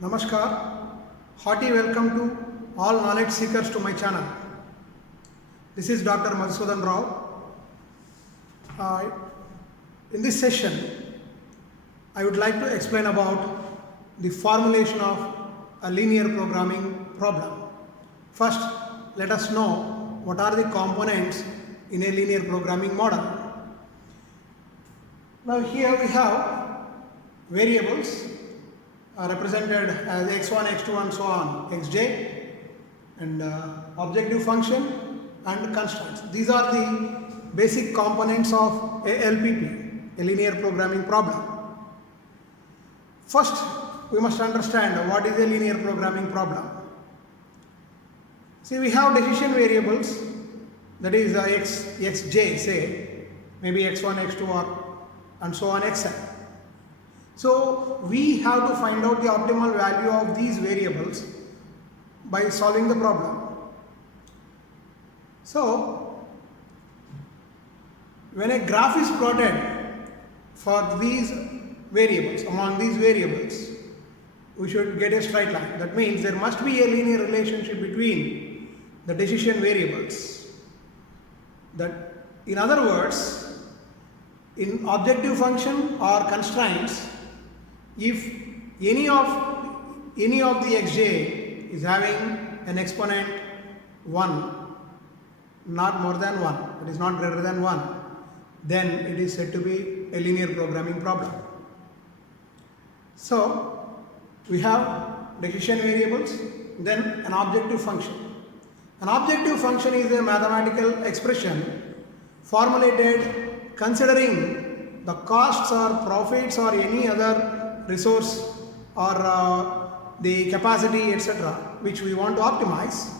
Namaskar, hearty welcome to all knowledge seekers to my channel. This is Dr. Madhusudan Rao. In this session, I would like to explain about the formulation of a linear programming problem. First, let us know what are the components in a linear programming model. Now here we have variables represented as x1, x2 and so on, xj, and objective function and constraints. These are the basic components of a LPP, a linear programming problem. First, we must understand what is a linear programming problem. See, we have decision variables, that is xj, say, maybe x1, x2 or and so on, xn. So we have to find out the optimal value of these variables by solving the problem. So when a graph is plotted for these variables, among these variables, we should get a straight line. That means there must be a linear relationship between the decision variables. That, in other words, in objective function or constraints, if any of the xj is having an exponent 1, not more than 1, it is not greater than 1, then it is said to be a linear programming problem. So we have decision variables, then an objective function. An objective function is a mathematical expression formulated considering the costs or profits or any other resource or the capacity, etc., which we want to optimize,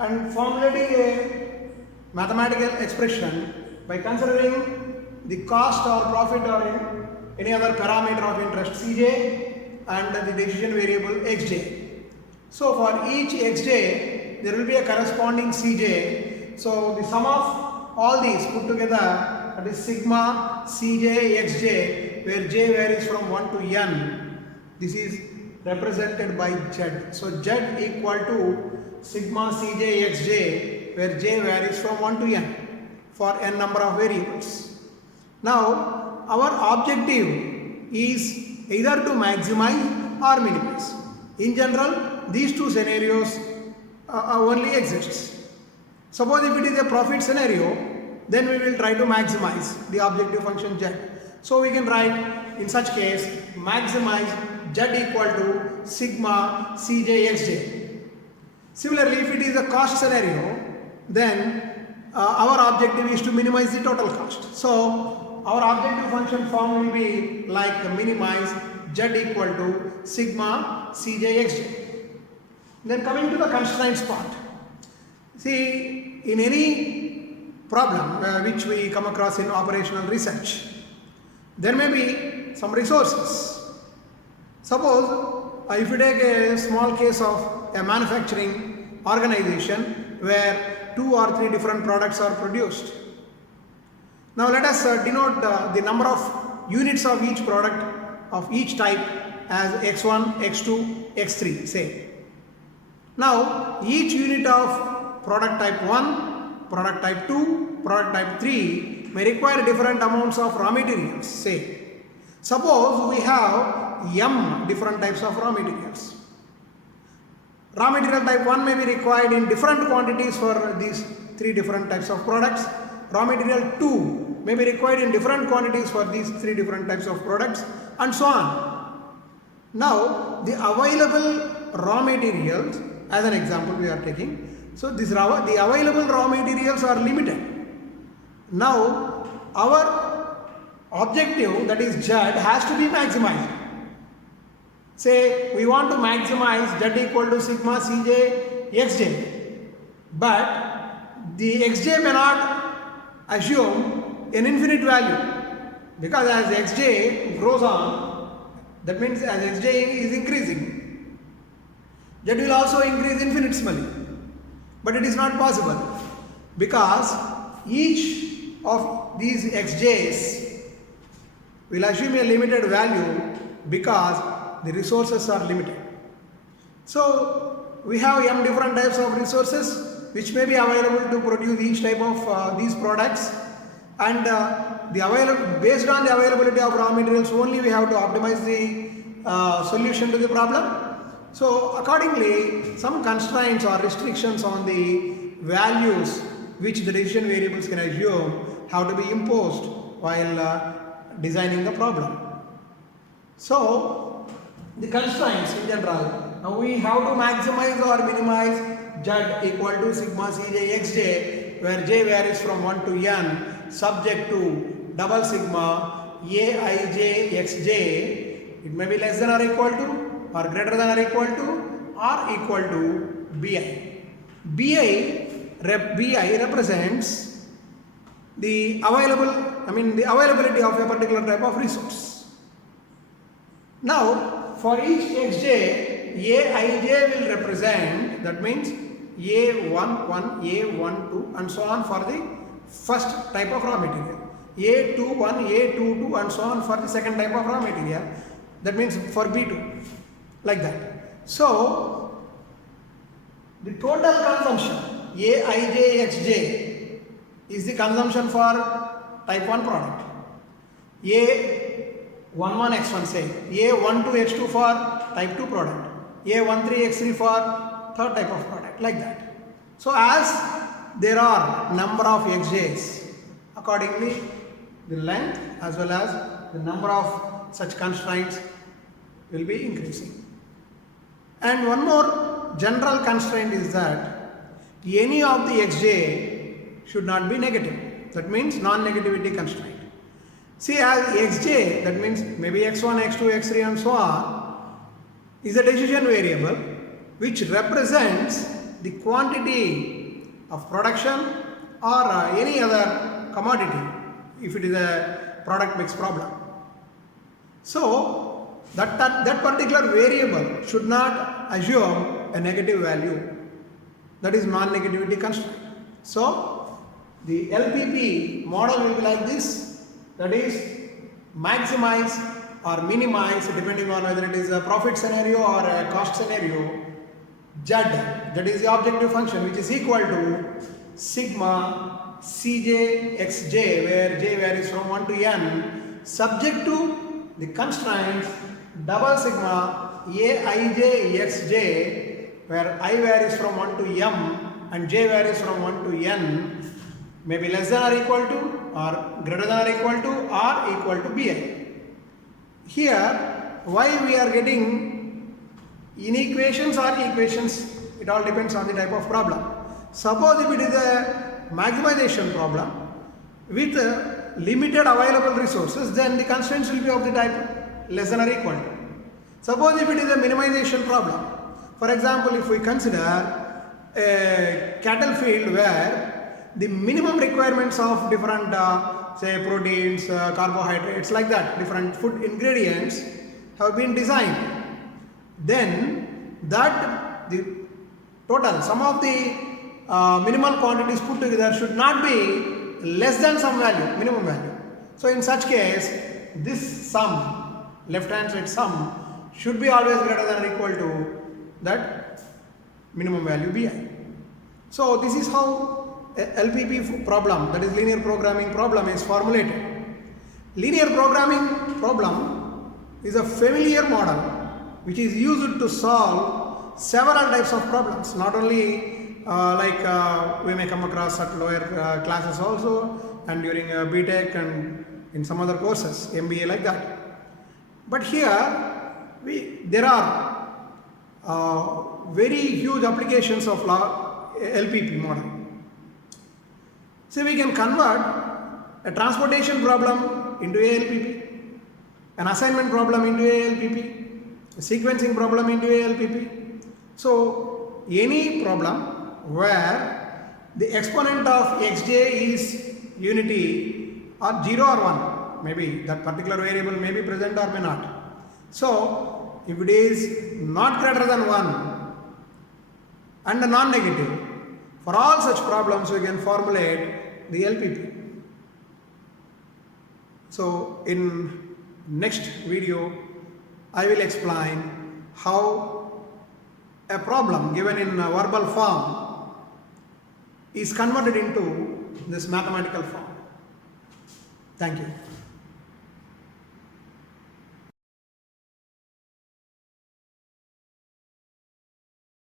and formulating a mathematical expression by considering the cost or profit or any other parameter of interest cj and the decision variable xj. So for each xj there will be a corresponding cj. So the sum of all these put together, that is sigma cj xj, where j varies from 1 to n. This is represented by z. So z equal to sigma cj xj, where j varies from 1 to n for n number of variables. Now our objective is either to maximize or minimize. In general, these two scenarios only exist. Suppose if it is a profit scenario, then we will try to maximize the objective function z. So we can write in such case maximize z equal to sigma cj xj. Similarly, if it is a cost scenario, then our objective is to minimize the total cost. So our objective function form will be like minimize z equal to sigma cj xj. Then coming to the constraints part. See, in any problem which we come across in operational research, there may be some resources. Suppose if you take a small case of a manufacturing organization where 2 or 3 different products are produced. Now let us denote the number of units of each product of each type as x1, x2, x3, say. Now each unit of product type 1, product type 2, product type 3 may require different amounts of raw materials, say. Suppose we have m different types of raw materials. Raw material type 1 may be required in different quantities for these 3 different types of products. Raw material 2 may be required in different quantities for these 3 different types of products, and so on. Now the available raw materials, as an example we are taking, so the available raw materials are limited. Now our objective, that is z, has to be maximized. Say we want to maximize z equal to sigma cj xj, but the xj may not assume an infinite value, because as xj grows on, that means as xj is increasing, z will also increase infinitesimally. But it is not possible, because each of these xj's will assume a limited value, because the resources are limited. So we have m different types of resources which may be available to produce each type of these products, and based on the availability of raw materials only we have to optimize the solution to the problem. So accordingly, some constraints or restrictions on the values which the decision variables can assume have to be imposed while designing the problem. So the constraints in general, now we have to maximize or minimize Z equal to sigma Cj Xj, where J varies from 1 to n, subject to double sigma Aij Xj. It may be less than or equal to, or greater than or equal to, or equal to Bi. Bi represents the availability of a particular type of resource. Now, for each Xj, Aij will represent, that means A11, A12 and so on for the first type of raw material, A21, A22 and so on for the second type of raw material, that means for B2, like that. So the total consumption Aij Xj is the consumption for type 1 product, A11 X1 say, A12 X2 for type 2 product, A13 X3 for third type of product, like that. So as there are number of Xj's, accordingly the length as well as the number of such constraints will be increasing. And one more general constraint is that any of the Xj should not be negative. That means non-negativity constraint. See, as Xj, that means maybe X1, X2, X3 and so on, is a decision variable which represents the quantity of production or any other commodity if it is a product mix problem. So that particular variable should not assume a negative value. That is non-negativity constraint. So the LPP model will be like this, that is maximize or minimize depending on whether it is a profit scenario or a cost scenario, Z, that is the objective function, which is equal to sigma Cj Xj, where J varies from 1 to n, subject to the constraints double sigma Aij Xj, where I varies from 1 to m and J varies from 1 to n, may be less than or equal to, or greater than or equal to, or equal to Bi. Here, why we are getting inequations or equations, it all depends on the type of problem. Suppose if it is a maximization problem with limited available resources, then the constraints will be of the type less than or equal to. Suppose if it is a minimization problem, for example, if we consider a cattle field where the minimum requirements of different say proteins, carbohydrates, like that, different food ingredients have been designed, then that the total sum of the minimal quantities put together should not be less than some value, minimum value. So in such case, this sum, left hand side sum, should be always greater than or equal to that minimum value Bi. So this is how a LPP problem, that is linear programming problem, is formulated. Linear programming problem is a familiar model which is used to solve several types of problems, not only we may come across at lower classes also, and during BTech and in some other courses, MBA, like that. But here there are very huge applications of LPP model. So we can convert a transportation problem into a LPP, an assignment problem into a LPP, a sequencing problem into a LPP. So any problem where the exponent of Xj is unity or 0 or 1, maybe that particular variable may be present or may not. So if it is not greater than 1 and a non-negative, for all such problems we can formulate the LPP. So in next video I will explain how a problem given in a verbal form is converted into this mathematical form. Thank you.